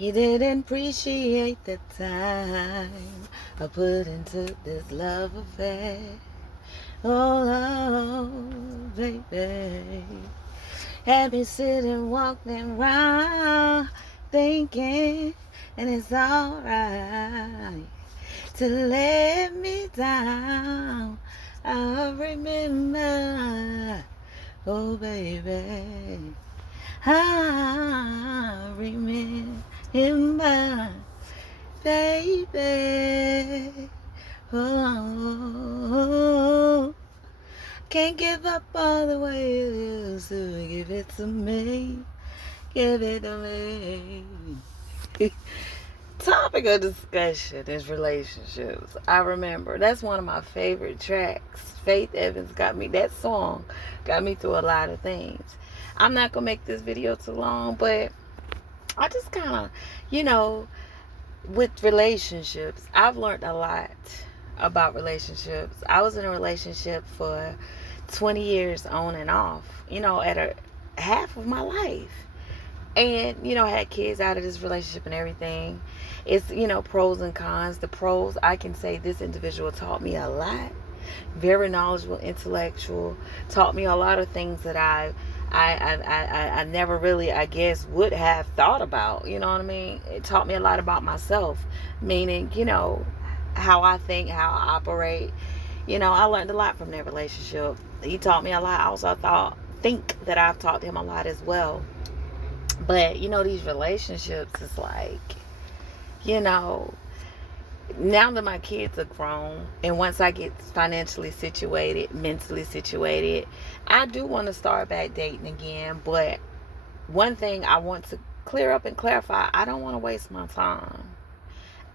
You didn't appreciate the time I put into this love affair. Oh, baby. Had me sitting, walking around, thinking, and it's alright to let me down. I remember, oh baby, I remember, baby. Oh, can't give up all the way you used to. Give it to me, give it to me. Topic of discussion is relationships. I remember that's one of my favorite tracks. Faith Evans got me, that song got me through a lot of things. I'm not gonna make this video too long, but I just kind of, you know, with relationships, I've learned a lot about relationships. I was in a relationship for 20 years on and off, at a half of my life. And, had kids out of this relationship and everything. It's, pros and cons. The pros, I can say this individual taught me a lot. Very knowledgeable, intellectual, taught me a lot of things that I never really, I guess, would have thought about. You know what I mean? It taught me a lot about myself, meaning, how I think, how I operate. I learned a lot from that relationship. He taught me a lot. I also think that I've taught him a lot as well. But, these relationships, it's like, now that my kids are grown, and once I get financially situated, mentally situated, I do want to start back dating again. But one thing I want to clear up and clarify, I don't want to waste my time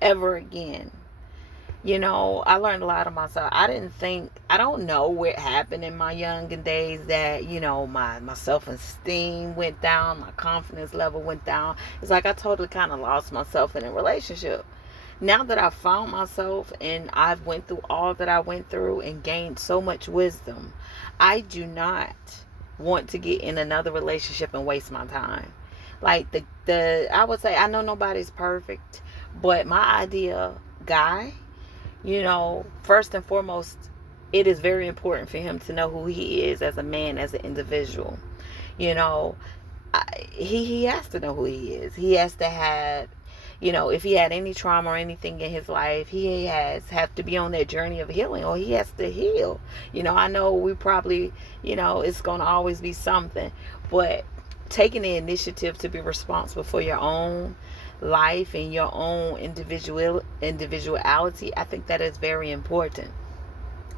ever again. I learned a lot of myself. I don't know what happened in my younger days that, my self-esteem went down, my confidence level went down. It's like I totally kind of lost myself in a relationship. Now that I found myself and I've went through all that I went through and gained so much wisdom, I do not want to get in another relationship and waste my time. Like I would say, I know nobody's perfect, but my ideal guy, first and foremost, it is very important for him to know who he is as a man, as an individual. He has to know who he is. He has to have, if he had any trauma or anything in his life, he have to be on that journey of healing, or he has to heal. I know we probably, it's going to always be something, but taking the initiative to be responsible for your own life and your own individuality, I think that is very important.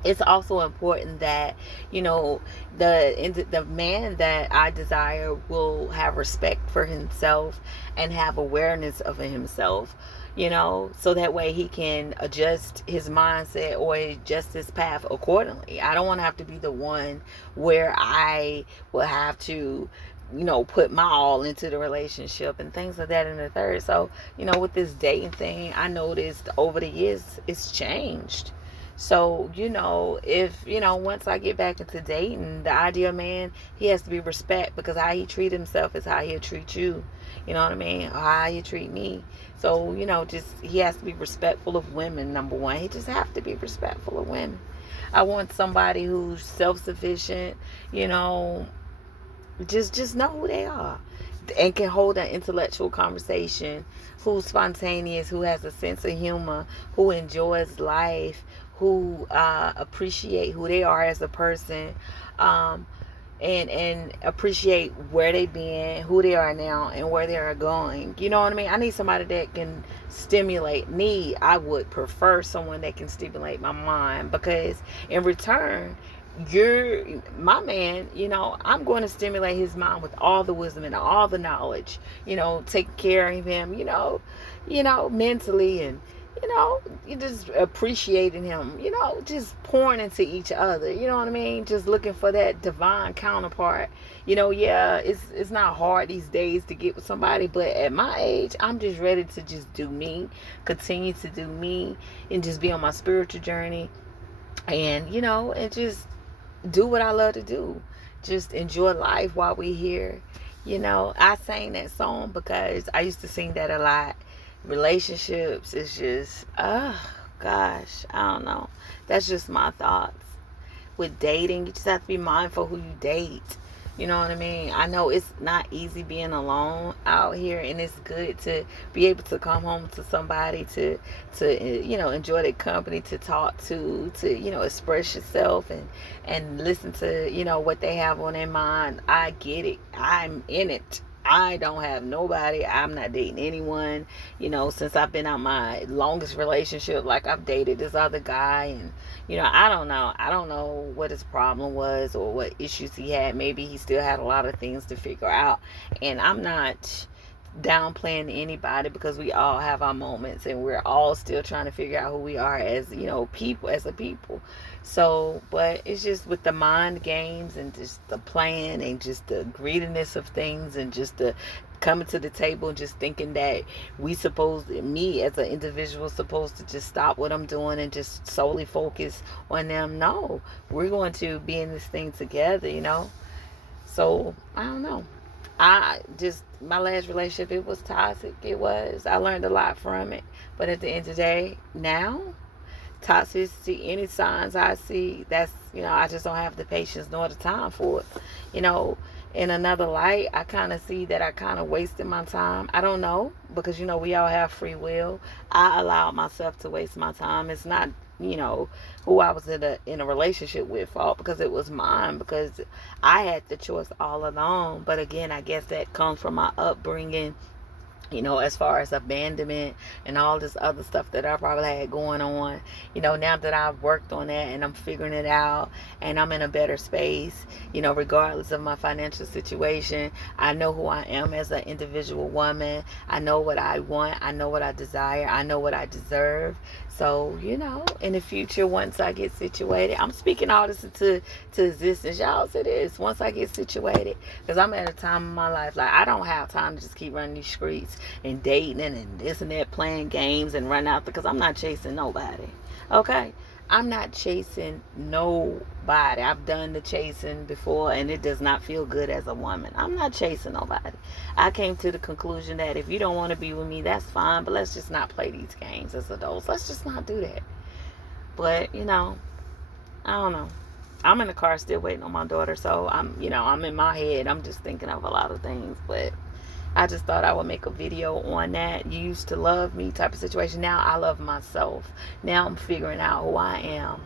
It's also important that the man that I desire will have respect for himself and have awareness of himself, so that way he can adjust his mindset or adjust his path accordingly. I don't want to have to be the one where I will have to put my all into the relationship and things like that in the third. So, with this dating thing, I noticed over the years it's changed. So, if, once I get back into dating, the ideal man, he has to be respect, because how he treat himself is how he'll treat you. You know what I mean? Or how you treat me. So, he has to be respectful of women, number one. He just have to be respectful of women. I want somebody who's self-sufficient, just know who they are and can hold an intellectual conversation, who's spontaneous, who has a sense of humor, who enjoys life, who appreciate who they are as a person, and appreciate where they've been, who they are now, and where they are going. You know what I mean? I need somebody that can stimulate me. I would prefer someone that can stimulate my mind, because in return, you're my man. I'm going to stimulate his mind with all the wisdom and all the knowledge, taking care of him, mentally, and you just appreciating him, just pouring into each other, you know what I mean? Just looking for that divine counterpart. Yeah, it's not hard these days to get with somebody, but at my age, I'm just ready to just do me, continue to do me, and just be on my spiritual journey, and and just do what I love to do. Just enjoy life while we're here. You know, I sang that song because I used to sing that a lot. Relationships is just, gosh, I don't know. That's just my thoughts. With dating, you just have to be mindful who you date. You know what I mean? I know it's not easy being alone out here, and it's good to be able to come home to somebody to enjoy their company, to talk to express yourself and listen to what they have on their mind. I get it. I'm in it. I don't have nobody. I'm not dating anyone. Since I've been out my longest relationship, like I've dated this other guy, and I don't know. I don't know what his problem was or what issues he had. Maybe he still had a lot of things to figure out. And I'm not downplaying anybody, because we all have our moments and we're all still trying to figure out who we are as people, as a people. So but it's just with the mind games and just the plan and just the greediness of things and just the coming to the table and just thinking that me as an individual supposed to just stop what I'm doing and just solely focus on them. No, we're going to be in this thing together. So I don't know. I just, my last relationship, it was toxic. It was. I learned a lot from it. But at the end of the day, now, toxicity, any signs I see, I just don't have the patience nor the time for it. In another light, I kind of see that I kind of wasted my time. I don't know, because we all have free will. I allowed myself to waste my time. It's not who I was in a relationship with fault, because it was mine, because I had the choice all along. But again, I guess that comes from my upbringing, as far as abandonment and all this other stuff that I probably had going on. Now that I've worked on that and I'm figuring it out and I'm in a better space, regardless of my financial situation, I know who I am as an individual woman. I know what I want. I know what I desire. I know what I deserve. So, in the future, once I get situated, I'm speaking all this to existence. Y'all say this, once I get situated, because I'm at a time in my life, like, I don't have time to just keep running these streets and dating and this and that, playing games and run out, because I'm not chasing nobody. Okay? I'm not chasing nobody. I've done the chasing before, and it does not feel good as a woman. I'm not chasing nobody. I came to the conclusion that if you don't want to be with me, that's fine, but let's just not play these games as adults. Let's just not do that. But, I don't know. I'm in the car still waiting on my daughter, so I'm in my head. I'm just thinking of a lot of things, but I just thought I would make a video on that. You used to love me type of situation. Now I love myself. Now I'm figuring out who I am.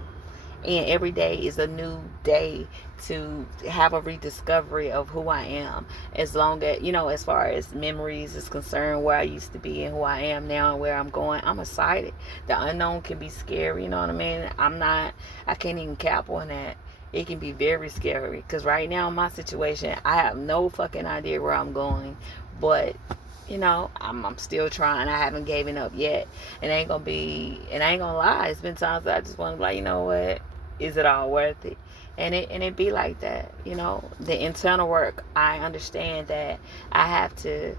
And every day is a new day to have a rediscovery of who I am. As long as, as far as memories is concerned, where I used to be and who I am now and where I'm going, I'm excited. The unknown can be scary, you know what I mean? I can't even cap on that. It can be very scary, because right now in my situation, I have no fucking idea where I'm going. But I'm still trying. I haven't given up yet. And I ain't gonna lie, it's been times that I just want to be like, you know what, is it all worth it? And it be like that. The internal work, I understand that I have to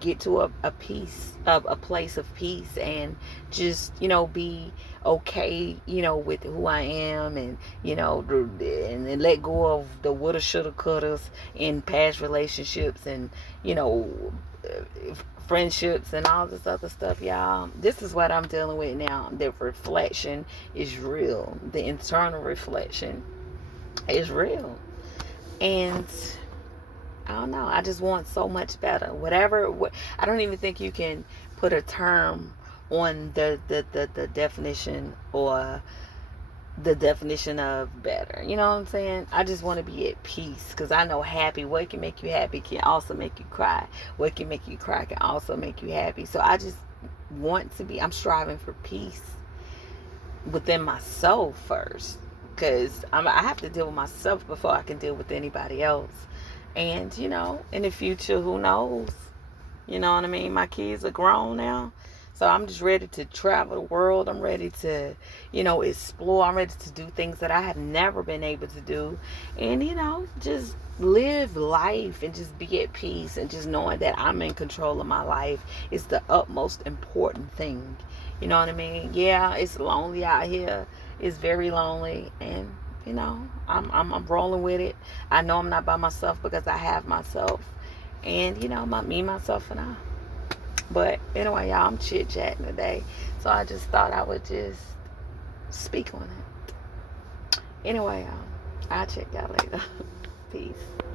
get to a place of peace, and just be okay with who I am, and and let go of the woulda shoulda couldas in past relationships, and friendships and all this other stuff. Y'all, this is what I'm dealing with now. The reflection is real. The internal reflection is real. And I don't know. I just want so much better. I don't even think you can put a term on the definition, or the definition of better. You know what I'm saying? I just want to be at peace, because I know happy, what can make you happy can also make you cry. What can make you cry can also make you happy. So I just I'm striving for peace within myself first, because I have to deal with myself before I can deal with anybody else. And in the future, who knows? You know what I mean? My kids are grown now, so I'm just ready to travel the world. I'm ready to explore. I'm ready to do things that I have never been able to do, and just live life and just be at peace, and just knowing that I'm in control of my life is the utmost important thing. You know what I mean? Yeah, it's lonely out here. It's very lonely, and I'm rolling with it. I know I'm not by myself, because I have myself. And, you know, me, myself, and I. But anyway, y'all, I'm chit-chatting today. So I just thought I would just speak on it. Anyway, y'all, I'll check y'all later. Peace.